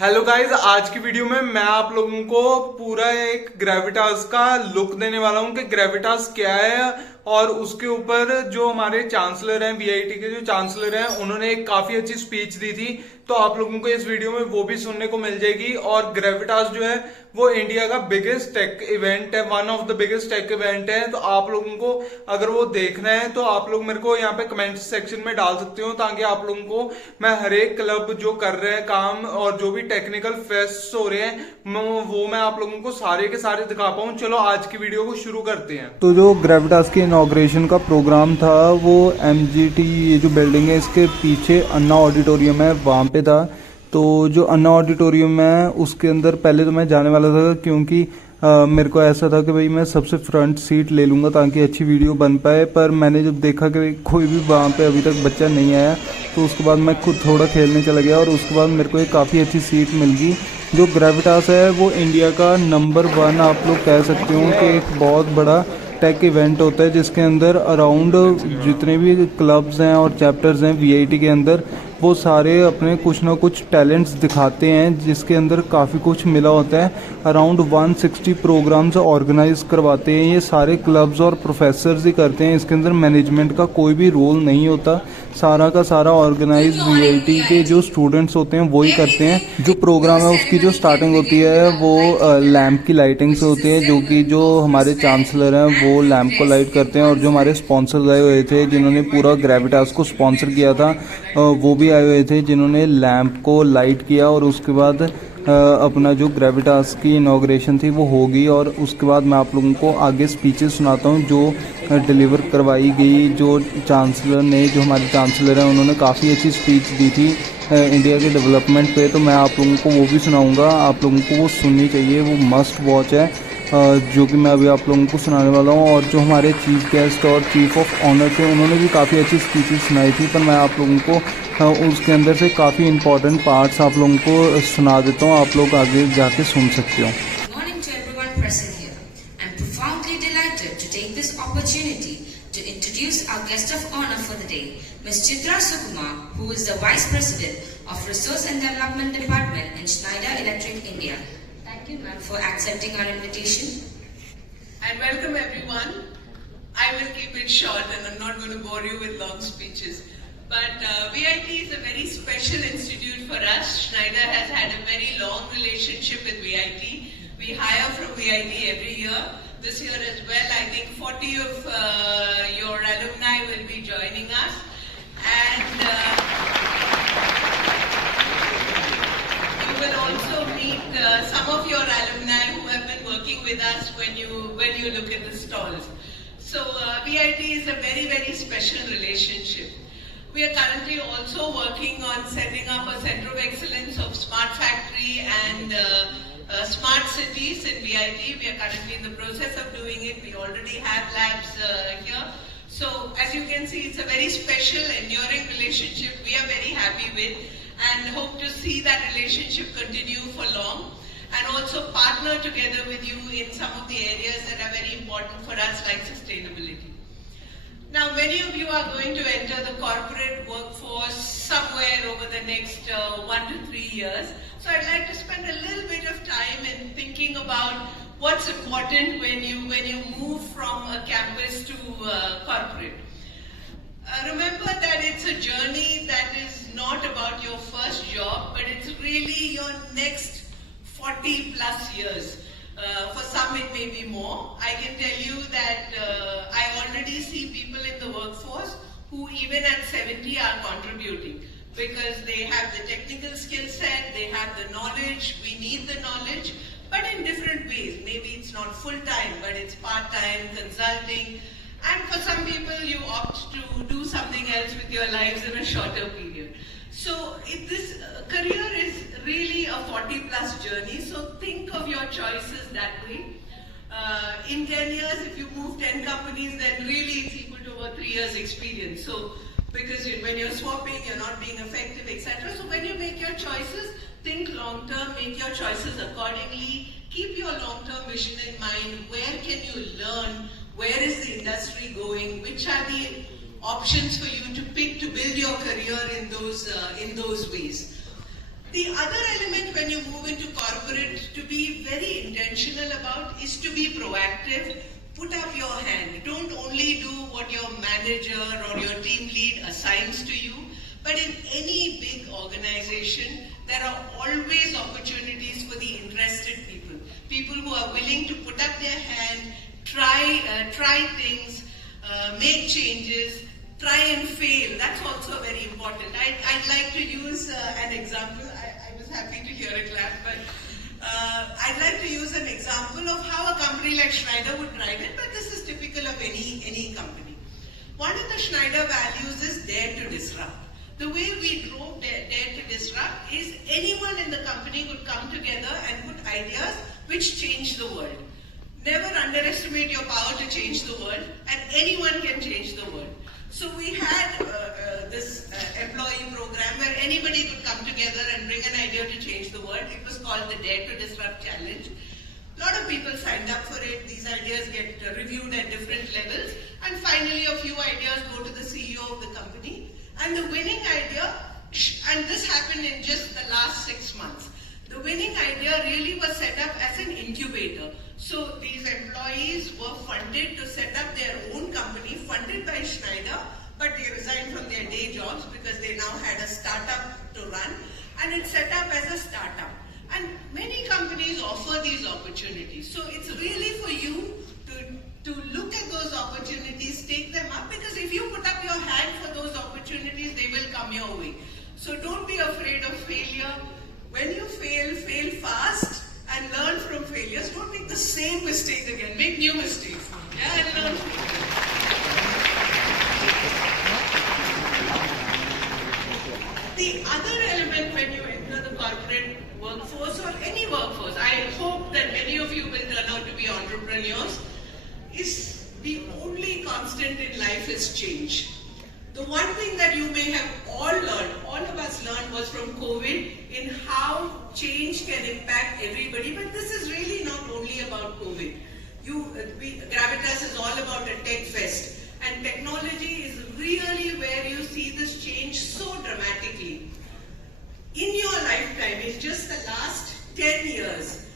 Hello guys, आज की video में मैं आप लोगों को पूरा एक ग्रेविटास का लुक देने वाला हूं कि ग्रेविटास क्या है। और उसके ऊपर जो हमारे चांसलर हैं, वीआईटी के जो चांसलर हैं, उन्होंने एक काफी अच्छी स्पीच दी थी। तो आप लोगों को इस वीडियो में वो भी सुनने को मिल जाएगी। और ग्रेविटास जो है वो इंडिया का बिगेस्ट टेक इवेंट है, one of the biggest tech event है। तो आप लोगों को अगर वो देखना है तो आप लोग मेरे को यहाँ पे कमेंट सेक्शन में डाल सकते हो, ताकि आप लोगों को मैं हर एक क्लब जो कर रहे हैं काम और जो भी टेक्निकल फेस्ट हो रहे हैं वो मैं आप लोगों को सारे के सारे दिखा पाऊँ। चलो आज की वीडियो को शुरू करते हैं। तो जो ग्रेविटास की इनॉग्रेशन का प्रोग्राम था वो एमजीटी, ये जो बिल्डिंग है इसके पीछे अन्ना ऑडिटोरियम है, वहाँ पे था। तो जो अन्ना ऑडिटोरियम है उसके अंदर पहले तो मैं जाने वाला था, क्योंकि मेरे को ऐसा था कि भाई मैं सबसे फ्रंट सीट ले लूँगा ताकि अच्छी वीडियो बन पाए। पर मैंने जब देखा कि कोई भी वहाँ पे अभी तक बच्चा नहीं आया, तो उसके बाद मैं खुद थोड़ा खेलने चला गया और उसके बाद मेरे को एक काफ़ी अच्छी सीट मिल गई। जो ग्रेविटास है वो इंडिया का नंबर 1 आप लोग कह सकते हो कि एक बहुत बड़ा टेक इवेंट होता है, जिसके अंदर अराउंड जितने भी क्लब्स हैं और चैप्टर्स हैं वीआईटी के अंदर, वो सारे अपने कुछ ना कुछ टैलेंट्स दिखाते हैं, जिसके अंदर काफ़ी कुछ मिला होता है। अराउंड 160 प्रोग्राम्स ऑर्गेनाइज करवाते हैं ये सारे क्लब्स और प्रोफेसर्स ही करते हैं। इसके अंदर मैनेजमेंट का कोई भी रोल नहीं होता, सारा का सारा ऑर्गेनाइज वीआईटी के जो स्टूडेंट्स होते हैं वो ही करते हैं। जो प्रोग्राम है उसकी जो स्टार्टिंग होती है वो लैंप की लाइटिंग से होती है, जो कि जो हमारे चांसलर हैं वो लैंप को लाइट करते हैं। और जो हमारे स्पॉन्सर्स आए हुए थे जिन्होंने पूरा ग्रेविटास को स्पॉन्सर किया था, वो भी आए हुए थे जिन्होंने लैंप को लाइट किया। और उसके बाद अपना जो ग्रेविटास की इनॉग्रेशन थी वो होगी। और उसके बाद मैं आप लोगों को आगे स्पीचेस सुनाता हूँ जो डिलीवर करवाई गई। जो चांसलर ने, जो हमारे चांसलर हैं, उन्होंने काफ़ी अच्छी स्पीच दी थी इंडिया के डेवलपमेंट पे। तो मैं आप लोगों को वो भी सुनाऊंगा, आप लोगों को वो सुननी चाहिए, वो मस्ट वॉच है, जो कि मैं अभी आप लोगों को सुनाने वाला हूँ। और जो हमारे चीफ गेस्ट और चीफ ऑफ ऑनर थे उन्होंने भी काफ़ी अच्छी स्पीचेस सुनाई थी, पर मैं आप लोगों को उसके अंदर से काफ़ी इंपॉर्टेंट पार्ट्स आप लोगों को सुना देता हूँ, आप लोग आगे जाके सुन सकते हो। Morning to everyone present here. I'm profoundly delighted to take this opportunity to introduce our guest of honor for the day, Ms. Chitra Sukumar, who is the Vice President of Resource and Development Department in Schneider Electric India. Thank you, ma'am, for accepting our invitation. And welcome everyone. I will keep it short and I'm not going to bore you with long speeches. But VIT is a very special institute for us. Schneider has had a very long relationship with VIT. We hire from VIT every year. This year as well, I think 40 of your alumni will be joining us. And you will also meet some of your alumni who have been working with us when you look at the stalls. So VIT is a very, very special relationship. We are currently also working on setting up a center of excellence of smart factory and smart cities in VIT. We are currently in the process of doing it. We already have labs here. So as you can see, it's a very special, enduring relationship we are very happy with and hope to see that relationship continue for long and also partner together with you in some of the areas that are very important for us, like sustainability. Now, many of you are going to enter the corporate workforce somewhere over the next 1 to 3 years. So I'd like to spend a little bit of time in thinking about what's important when you move from a campus to corporate. Remember that it's a journey that is not about your first job, but it's really your next 40 plus years. For some it may be more. I can tell you that I already see people in the workforce who even at 70 are contributing because they have the technical skill set, they have the knowledge, we need the knowledge, but in different ways. Maybe it's not full-time, but it's part-time, consulting, and for some people you opt to do something else with your lives in a shorter period. So this career is really a 40 plus journey, so think of your choices that way. In 10 years, if you move 10 companies, then really it's equal to over 3 years experience. So because when you're swapping, you're not being effective, etc. So when you make your choices, think long term, make your choices accordingly, keep your long term vision in mind. Where can you learn? Where is the industry going? Which are the options for you to pick to build your career in those ways. The other element when you to be proactive. Put up your hand. Don't only do what your manager or your team lead assigns to you, but in any big organization, there are always opportunities for the interested people. People who are willing to put up their hand, try things, make changes, try and fail. That's also very important. I'd like to use an example. I was happy to hear a clap, but I'd like to use an example of how a company like Schneider would drive it, but this is typical of any company. One of the Schneider values is dare to disrupt. The way we drove dare to disrupt is anyone in the company could come together and put ideas which change the world. Never underestimate your power to change the world, and anyone can change the world. So we had this employee program where anybody could come together and bring an idea to change the world. It was called the Dare to Disrupt Challenge. A lot of people signed up for it. These ideas get reviewed at different levels, and finally a few ideas go to the CEO of the company. And the winning idea, and this happened in just the last 6 months, the winning idea really was set up as an incubator. So these employees were funded to set up their own company, funded by Schneider, but they resigned from their day jobs because they now had a startup to run, and it's set up as a startup. And many companies offer these opportunities. So it's really for you to look at those opportunities, take them up, because if you put up your hand for those opportunities, they will come your way. So don't be afraid of failure. When you fail, fail fast and learn from failures. Don't make the same mistake again. Make new mistakes. Yeah, and learn from them. The other element when you enter the corporate workforce or any workforce, I hope that many of you will turn out to be entrepreneurs, is the only constant in life is change. The one thing that you may have all learned, all of us learned, was from COVID in how change can impact everybody. But this is really not only about COVID. Gravitas is all about a tech fest. And technology is really where you see this change so dramatically. In your lifetime, in just the last 10 years,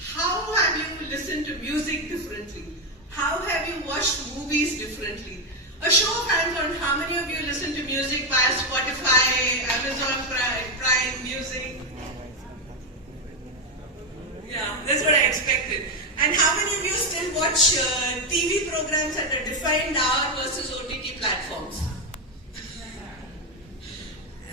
how have you listened to music differently? How have you watched movies differently? A show of hands on how many of you listen to music via Spotify, Amazon Prime Music? Yeah, that's what I expected. And how many of you still watch TV programs at a defined hour versus OTT platforms?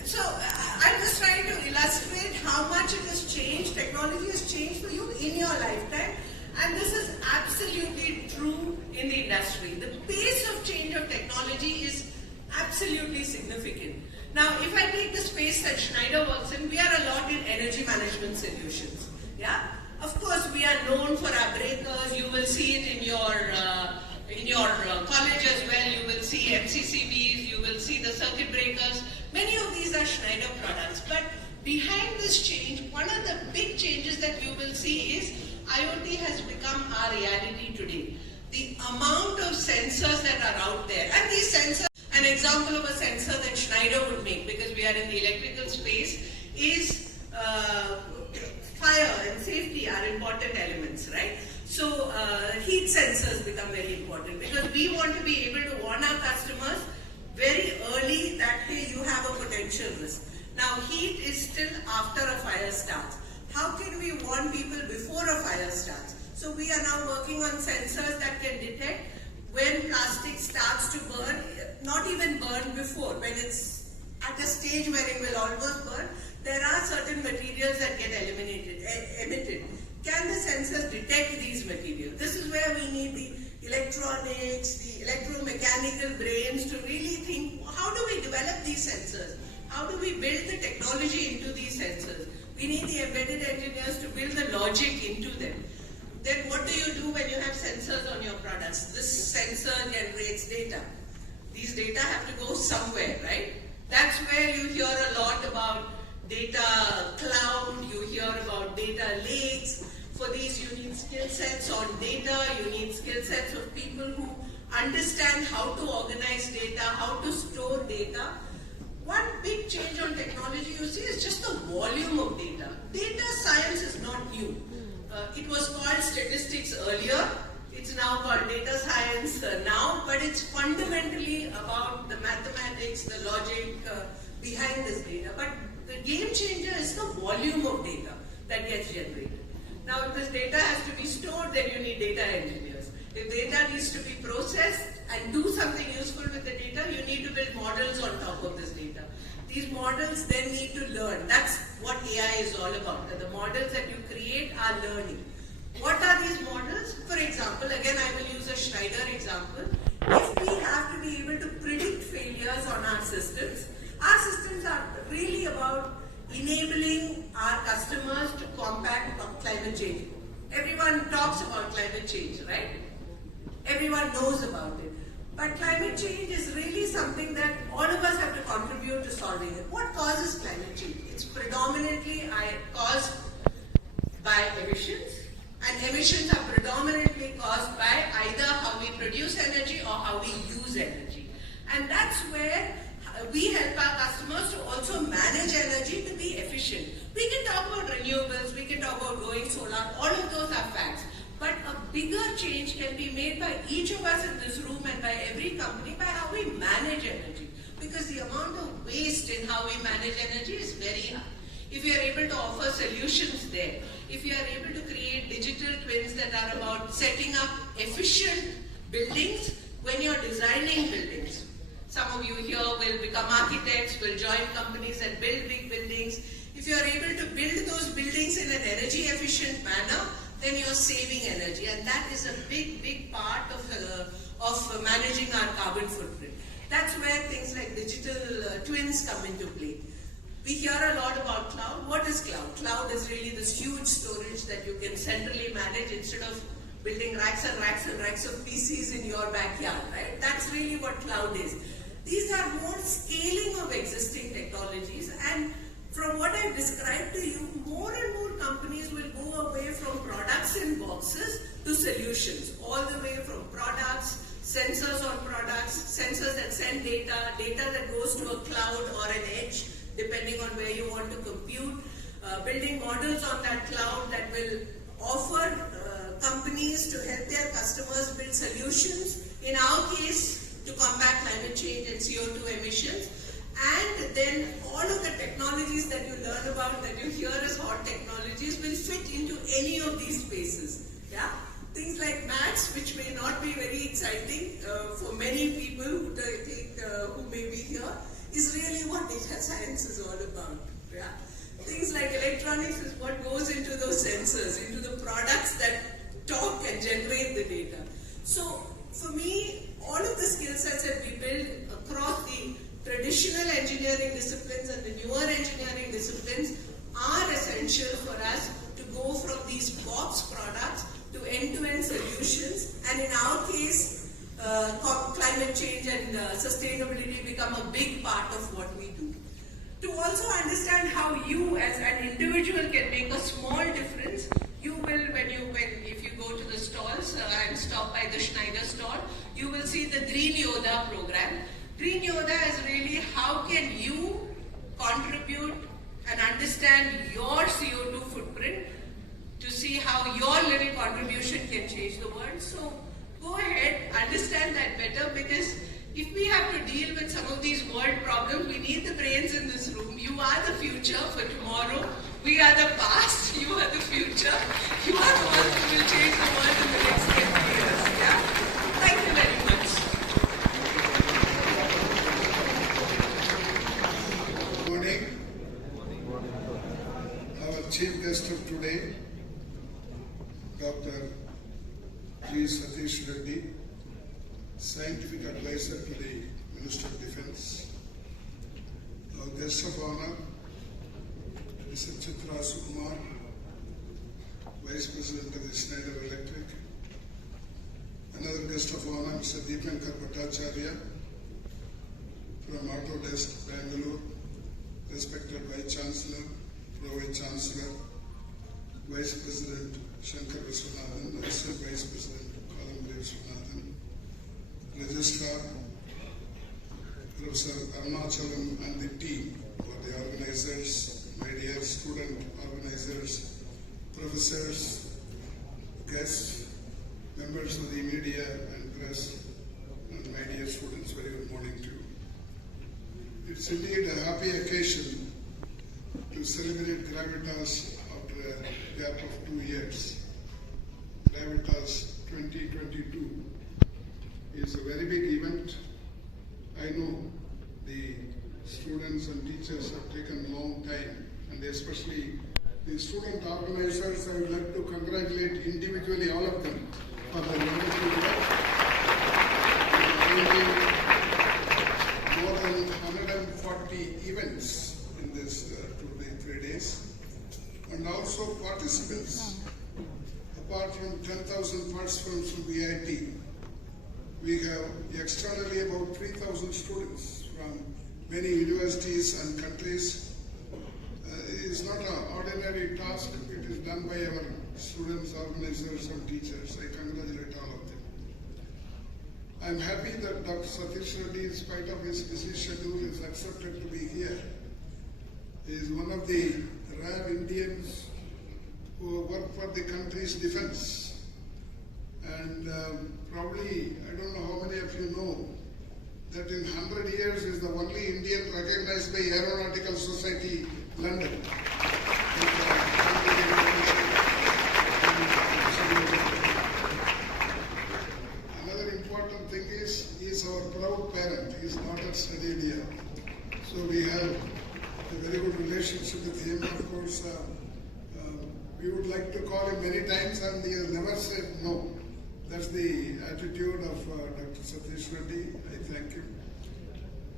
So I'm just trying to illustrate how much it has changed. Technology has changed for you in your lifetime. And this is absolutely true in the industry. The pace of change of technology is absolutely significant. Now, if I take the space that Schneider works in, we are a lot in energy management solutions. Yeah, of course, we are known for our breakers. You will see it in your college as well. You will see MCCBs. You will see the circuit breakers. Many of these are Schneider products. But behind this change, one of the big changes that you will see is IoT has become our reality today. The amount of sensors that are out there, and these sensors, an example of a sensor that Schneider would make, because we are in the electrical space, is fire and safety are important elements, right? So heat sensors become very important because we want to be able to warn our customers very early that, hey, you have a potential risk. Now, heat is still after a fire starts. How can we warn people before a fire starts? So we are now working on sensors that can detect when plastic starts to burn, not even burn before, when it's at a stage where it will almost burn. There are certain materials that get emitted. Can the sensors detect these materials? This is where we need the electronics, the electromechanical brains to really think, how do we develop these sensors? How do we build the technology into these sensors? We need the embedded engineers to build the logic into them. Then what do you do when you have sensors on your products? This sensor generates data. These data have to go somewhere, right? That's where you hear a lot about data cloud, you hear about data lakes. For these you need skill sets on data, you need skill sets of people who understand how to organize data, how to store data. One big change on technology you see is just the volume of data. Data science is not new. It was called statistics earlier. It's now called data science now, but it's fundamentally about the mathematics, the logic behind this data. But the game changer is the volume of data that gets generated. Now, if this data has to be stored, then you need data engineers. If data needs to be processed and do something useful with the data, you need to build models on top of this data. These models then need to learn. That's what AI is all about. The models that you create are learning. What are these models? For example, again I will use a Schneider example. If we have to be able to predict failures on our systems are really about enabling our customers to combat climate change. Everyone talks about climate change, right? Everyone knows about it. But climate change is really something that all of us have to contribute to solving it. What causes climate change? It's predominantly caused by emissions. And emissions are predominantly caused by either how we produce energy or how we use energy. And that's where we help our customers to also manage energy to be efficient. We can talk about renewables, we can talk about going solar, all of those are facts. But a bigger change can be made by each of us in this room and by every company by how we manage energy. Because the amount of waste in how we manage energy is very high. If we are able to offer solutions there, if we are able to create digital twins that are about setting up efficient buildings when you're designing buildings. Some of you here will become architects, will join companies that build big buildings. If you are able to build those buildings in an energy efficient manner, then you're saving energy, and that is a big part of managing our carbon footprint. That's where things like digital twins come into play. We hear a lot about cloud. What is cloud? Cloud is really this huge storage that you can centrally manage instead of building racks and racks and racks of PCs in your backyard, right? That's really what cloud is. These are more scaling of existing technologies, and from what I've described to you, more and more companies will go away from products in boxes to solutions, all the way from products, sensors on products, sensors that send data, data that goes to a cloud or an edge, depending on where you want to compute, building models on that cloud that will offer companies to help their customers build solutions, in our case, to combat climate change and CO2 emissions. And then all of the technologies that you learn about, that you hear as hot technologies, will fit into any of these spaces. Yeah, things like maths, which may not be very exciting for many people who may be here, is really what data science is all about. Yeah, things like electronics is what goes into those sensors, into the products that talk and generate the data. So for me, all of the skill sets that we build across the traditional engineering disciplines and the newer engineering disciplines are essential for us to go from these box products to end-to-end solutions, and in our case, climate change and sustainability become a big part of what we do. To also understand how you as an individual can make a small difference, you will, if you go to the stalls and stop by the Schneider stall, you will see the Green Yoda program. Green Yoda is really how can you contribute and understand your CO2 footprint to see how your little contribution can change the world. So go ahead, understand that better, because if we have to deal with some of these world problems, we need the brains in this room. You are the future for tomorrow. We are the past. You are the future. You are the ones who will change the world in the next 10 years. Yeah? Thank you very much. Good morning. Our chief guest of today, Dr. G. Satish Reddy, Scientific Advisor to the Minister of Defense. Our guest of honor, Mr. Chitra Sukumar, Vice President of the Schneider Electric. Another guest of honor, Mr. Deepankar Bhattacharya from Autodesk, Bangalore, respected Vice Chancellor, Pro-Vice Chancellor, Vice President Shankar Viswanathan, Assistant Vice President Kalamuri Viswanathan, Registrar Professor Arunachalam and the team, or the organizers, my dear student organizers, professors, guests, members of the media and press, and my dear students, very good morning to you. It's indeed a happy occasion to celebrate Gravitas after a gap of 2 years. Gravitas 2022 is a very big event. I know the students and teachers have taken a long time, and especially the student organizers. I would like to congratulate individually all of them for their wonderful work. More than 140 events in this 3 days, and also participants. Apart from 10,000 participants from VIT, we have externally about 3,000 students from many universities and countries. It is not an ordinary task. It is done by our students, organizers, and teachers. I congratulate all of them. I am happy that Dr. Satish Reddy, in spite of his busy schedule, is accepted to be here. He is one of the rare Indians who work for the country's defense. And probably, I don't know how many of you know, that in 100 years is the only Indian recognized by Aeronautical Society, London. Another important thing is, he is our proud parent. He is not at Sardinia. So we have a very good relationship with him. Of course, we would like to call him many times, and he has never said no. That's the attitude of Dr. Satish Reddy. I thank him.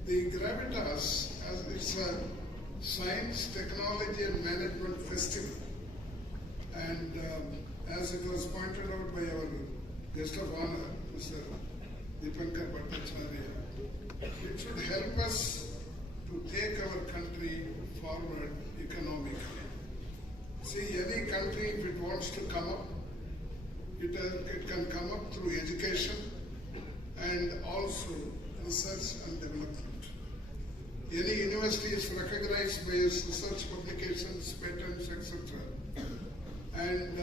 The Gravitas, as it's a science, technology and management festival. And as it was pointed out by our guest of honor, Mr. Dipankar Bhattacharya, it should help us to take our country forward economically. See, any country, if it wants to come up, it can come up through education and also research and development. Any university is recognized by its research publications, patents, etc. And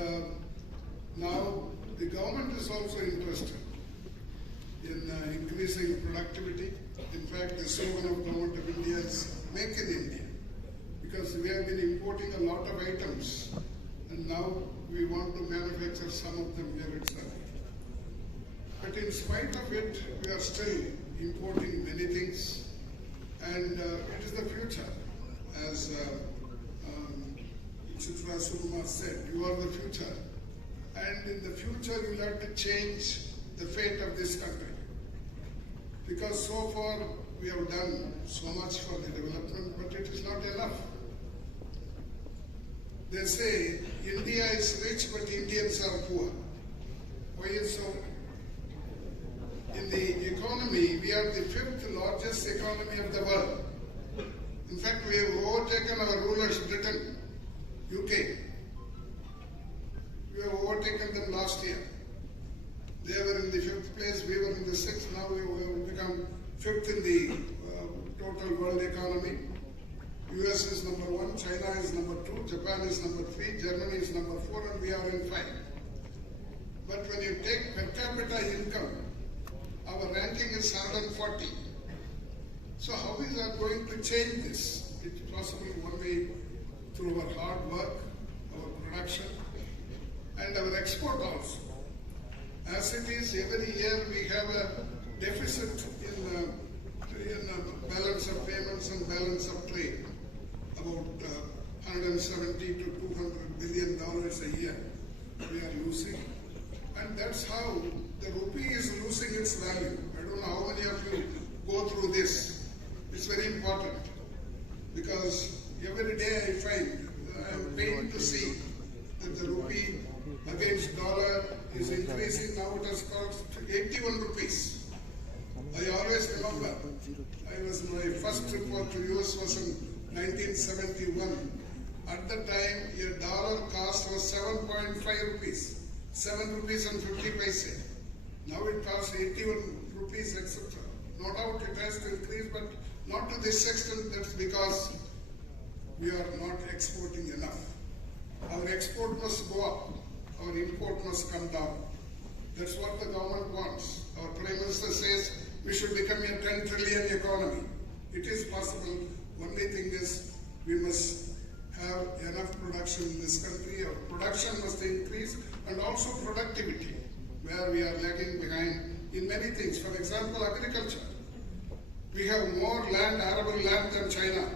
now the government is also interested in increasing productivity. In fact, the slogan of Government of India is Make in India, because we have been importing a lot of items, and now we want to manufacture some of them here itself. But in spite of it, we are still importing many things. And it is the future. As Chancellor Sukuma said, you are the future. And in the future, you will have to change the fate of this country. Because so far, we have done so much for the development, but it is not enough. They say, India is rich, but Indians are poor. Why is so? In the economy, we are the 5th largest economy of the world. In fact, we have overtaken our rulers, Britain, UK. We have overtaken them last year. They were in the 5th place, we were in the 6th. Now we have become 5th in the total world economy. US is number 1, China is number 2, Japan is number 3, Germany is number 4, and we are in 5. But when you take per capita income, our ranking is 140. So how is that going to change this? It's possible one way through our hard work, our production, and our export also. As it is, every year we have a deficit in balance of payments and balance of trade, about 170 to 200 billion dollars a year we are losing. And that's how the rupee is losing its value. I don't know how many of you go through this. It's very important, because every day I find, I am pained to see that the rupee against dollar is increasing. Now it has cost 81 rupees. I always remember, my first report to US was in 1971. At the time, a dollar cost was 7.5 rupees. 7 rupees and 50 paise. Now it costs 81 rupees, etc. No doubt it has to increase, but not to this extent. That's because we are not exporting enough. Our export must go up. our import must come down. That's what the government wants. Our Prime Minister says we should become a 10 trillion economy. It is possible. Only thing is we must have enough production in this country. Our production must increase, and also productivity, where we are lagging behind in many things. For example, agriculture. We have more land, arable land than China,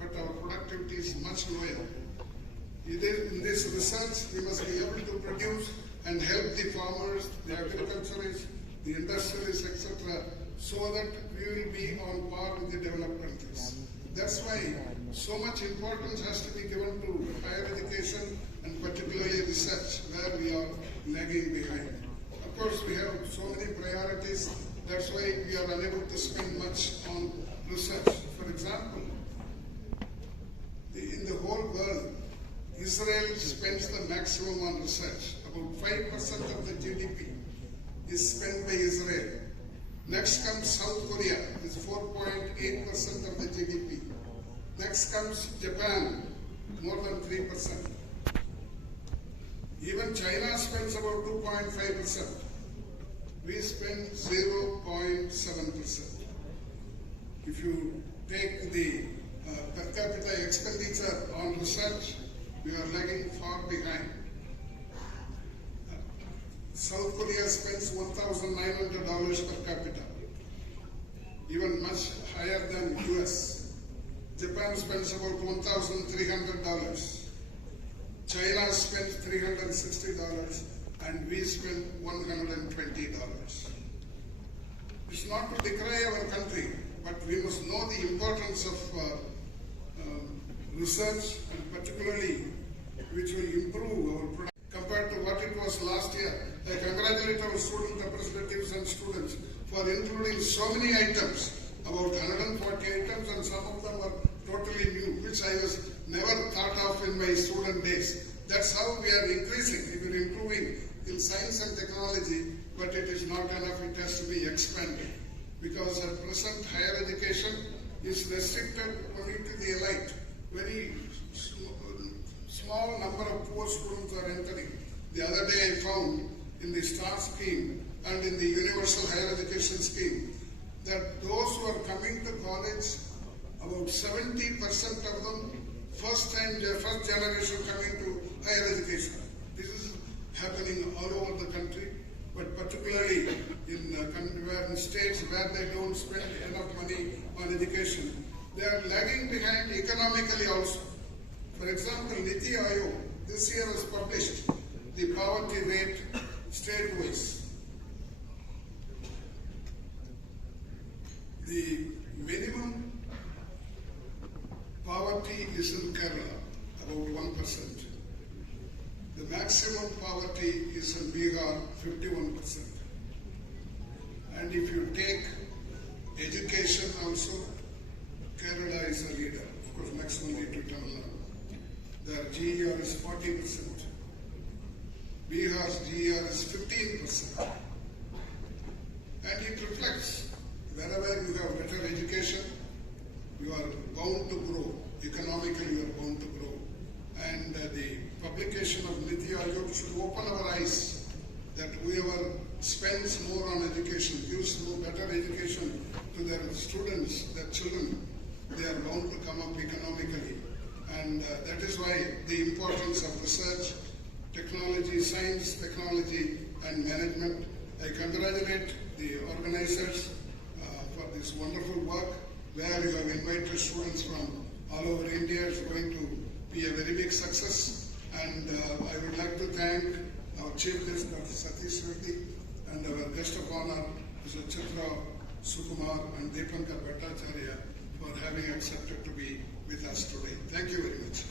but our productivity is much lower. In this research, we must be able to produce and help the farmers, the agriculturists, the industrialists, etc., so that we will be on par with the developed countries. That's why so much importance has to be given to higher education and particularly research, where we are lagging behind. Of course, we have so many priorities. That's why we are unable to spend much on research. For example, in the whole world, Israel spends the maximum on research. About 5% of the GDP is spent by Israel. Next comes South Korea, with 4.8% of the GDP. Next comes Japan, more than 3%. Even China spends about 2.5%. We spend 0.7%. If you take the per capita expenditure on research, we are lagging far behind. South Korea spends $1,900 per capita, even much higher than US. Japan spends about $1,300. China spends $360, and we spend $120. It's not to decry our country, but we must know the importance of research, and particularly which will improve our product compared to what it was last year. I congratulate our student representatives and students for including so many items, about 140 items, and some of them are totally new, which I was never thought of in my student days. That's how we are increasing. We are improving in science and technology, but it is not enough. It has to be expanded, because at present higher education is restricted only to the elite. Very small number of poor students are entering. The other day I found in the STAR scheme and in the Universal Higher Education scheme that those who are coming to college, about 70% of them first generation coming to higher education. This is happening all over the country, but particularly in states where they don't spend enough money on education, they are lagging behind economically also. For example, Niti Aayog this year has published the poverty rate state-wise. The minimum poverty is in Kerala, about 1%. The maximum poverty is in Bihar, 51%. And if you take education also, Kerala is a leader. Of course, next one lead to Tamil Nadu. Their GER is 40%. Bihar's GER is 15%. And it reflects, wherever you have better education, you are bound to grow. Economically, you are bound to grow. And the publication of Niti Aayog should open our eyes that whoever spends more on education, gives more better education to their students, their children, they are bound to come up economically. And that is why the importance of research, technology, science, technology, and management. I congratulate the organizers for this wonderful work, where you have invited students from all over India. It's going to be a very big success. And I would like to thank our Chief Guest, Dr. Satish Reddy, and our guest of honor, Mr. Chitra Sukumar and Deepankar Bhattacharya, for having accepted to be with us today. Thank you very much.